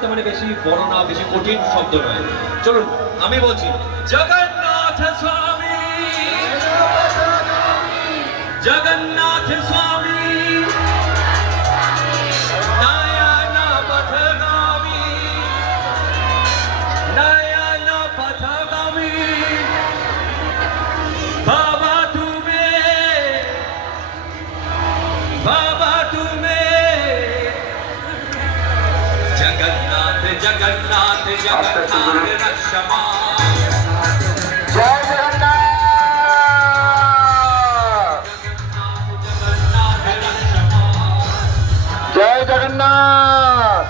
শব্দটা মানে বেশি বড় না, বেশি কঠিন শব্দ নয়। চলুন আমি বলছি, জগন্নাথ স্বামী, জগন্নাথ স্বামী, নয়ন পথগামী, নয়ন পথগামী, বাবা তুমি, বাবা তুমি, জগন্নাথ জগন্নাথ জগন্নাথ রক্ষমা। জয় জগন্নাথ, জয় জগন্নাথ।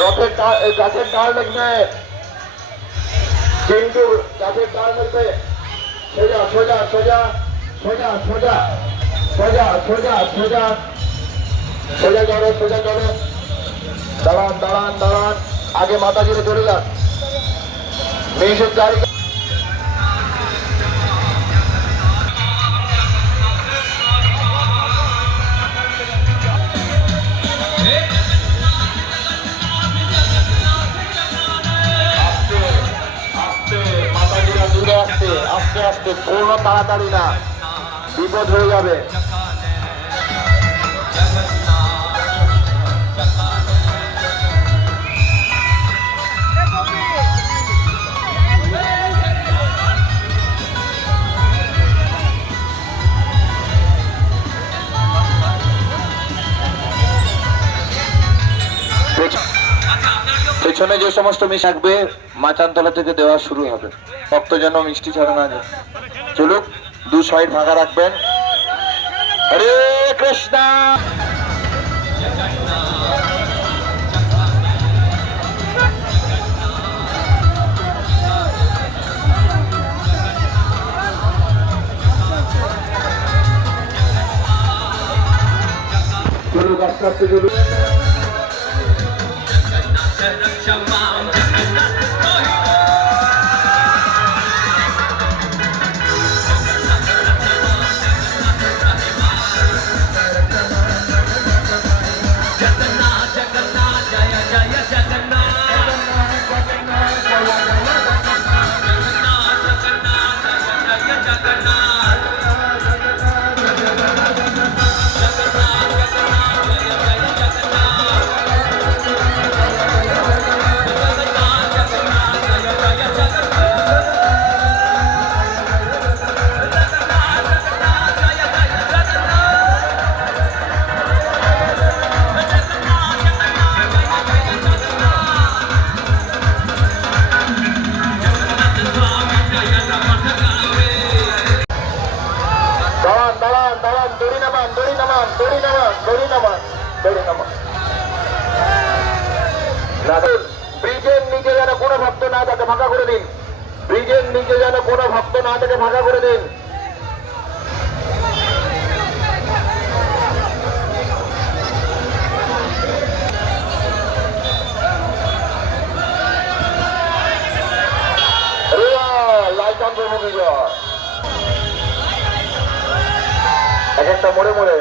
রথের গাছের ডাল লাগবে, কিন্তু গাছের ডাল লাগবে। সোজা সোজা সোজা সোজা সোজা সোজা সোজা সোজা সোজা চলো, সোজা চলো। দাঁড়ান দাঁড়ান দাঁড়ান, আগে মাতাজিরে চলে যান। মেয়েসের গাড়ি আস্তে আস্তে আস্তে, কোনো তাড়াতাড়ি না, বিপদ হয়ে যাবে। পেছনে যে সমস্ত মিষ্টি থাকবে মাচানতলা থেকে দেওয়া শুরু হবে, ভক্ত যেন মিষ্টি ছাড়া না যায়। চলুক, দু সাইড ফাঁকা রাখবেন। হরে কৃষ্ণ। চলুক, আস্তে আস্তে চলুক। ব্রিজের নিচে যেন কোনো ভক্ত না থাকে, ফাঁকা করে দিন। ব্রিজের নিচে যেন কোনো ভক্ত না থাকে, ফাঁকা করে দিন। এক একটা মোড়ে মোড়ে,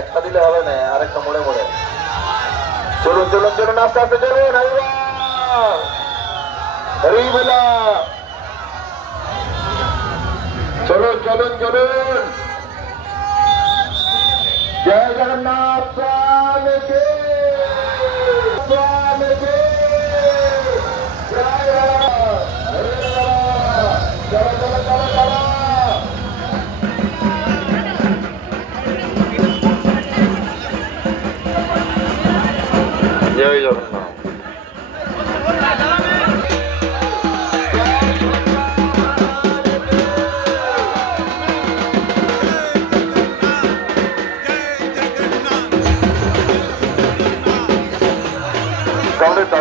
একটা দিলে হবে না, আর একটা মোড়ে মোড়ে। চলুন চলুন চলুন, আস্তে আস্তে চলুন। হরিবলা, চলুন চলুন চলুন। জয় জগন্নাথ স্বামী কি, স্বামী কি জয়। চলো চলো চলো চলো। জয় জগন্নাথ।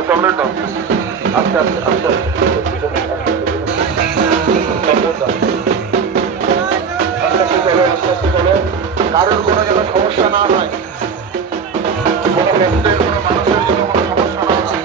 চমড়ে দাও, আস্তে আস্তে আস্তে আস্তে, কারোর কোনো যেন সমস্যা না হয়, কোনো ভক্তের কোনো মানুষের যেন কোনো সমস্যা না হয়।